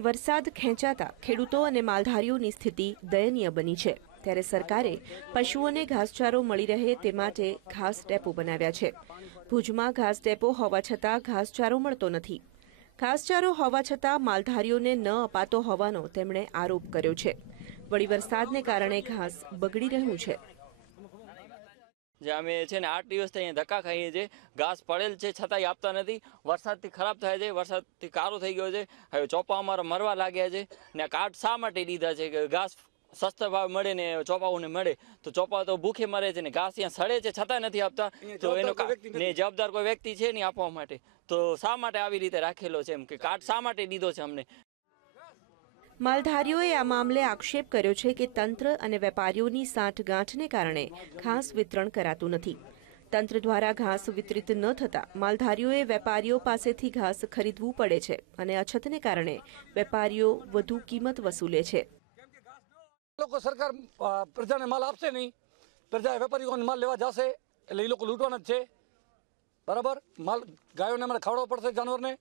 વરસાદ ખેંચાતા ખેડૂતો અને માલધારીઓની સ્થિતિ દયનીય બની છે. ત્યારે સરકારે પશુઓને ઘાસચારો મળી રહે તે માટે ઘાસ ડેપો બનાવ્યા છે. ભુજમાં ઘાસ ડેપો હોવા છતાં ઘાસચારો મળતો નથી. ઘાસચારો હોવા છતાં માલધારીઓને ન અપાતો હોવાનો તેમણે આરોપ કર્યો છે. વળી વરસાદને કારણે ઘાસ બગડી રહ્યું છે. જે અમે છે ને આઠ દિવસથી અહીંયા ધક્કા ખાઈએ છીએ. ઘાસ પડેલ છે છતાંય આપતા નથી. વરસાદથી ખરાબ થાય છે વરસાદથી કારો થઈ ગયો છે. હવે ચોપા અમારા મરવા લાગ્યા છે. ને કાટ શા માટે લીધા છે કે ઘાસ સસ્તા ભાવ મળે ને ચોપાઓને મળે? તો ચોપા તો ભૂખે મરે છે ને ઘાસ ત્યાં સડે છે છતાં નથી આપતા. તો એનો ને જવાબદાર કોઈ વ્યક્તિ છે નહીં આપવા માટે. તો શા માટે આવી રીતે રાખેલો છે એમ કે કાટ શા માટે લીધો છે અમને? માલધારીઓએ આ મામલે આક્ષેપ કર્યો છે કે તંત્ર અને વેપારીઓની સાંઠગાંઠને કારણે ઘાસ વિતરણ કરાતું નથી. તંત્ર દ્વારા ઘાસ વિતરિત ન થતાં માલધારીઓએ વેપારીઓ પાસેથી ઘાસ ખરીદવું પડે છે અને અછતને કારણે વેપારીઓ વધુ કિંમત વસૂલે છે. લોકો સરકાર પ્રજાને માલ આપશે નહીં. પ્રજા વેપારીઓને માલ લેવા જશે એટલે એ લોકો લૂંટવાના જ છે. બરાબર? માલ, ગાયોને અમારે ખવડાવવો પડશે જાનવરને.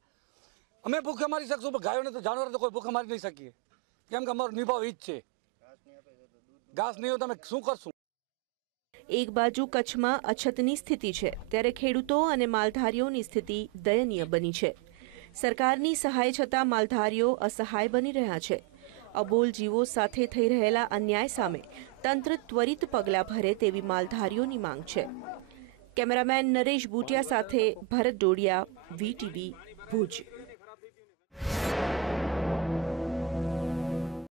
અમે ભૂખે મારી શકશું, પણ ગાયોને તો જાનવરને તો કોઈ ભૂખે મારી નહીં શકીએ. કેમ કે અમારો નિભાવ જ છે. ઘાસ નહીં હોય તો શું કરશું? એક બાજુ કચ્છમાં અછતની સ્થિતિ છે, ત્યારે ખેડૂતો અને માલધારીઓની સ્થિતિ દયનીય બની છે. સરકારની સહાય છતાં માલધારીઓ અસહાય બની રહ્યા છે. અબોલ જીવો સાથે થઈ રહેલા અન્યાય સામે તંત્ર ત્વરિત પગલાં ભરે તેવી માલધારીઓની માંગ છે. કેમેરામેન નરેશ બુટિયા સાથે ભરત ડોડિયા, વીટીવી ભુજ.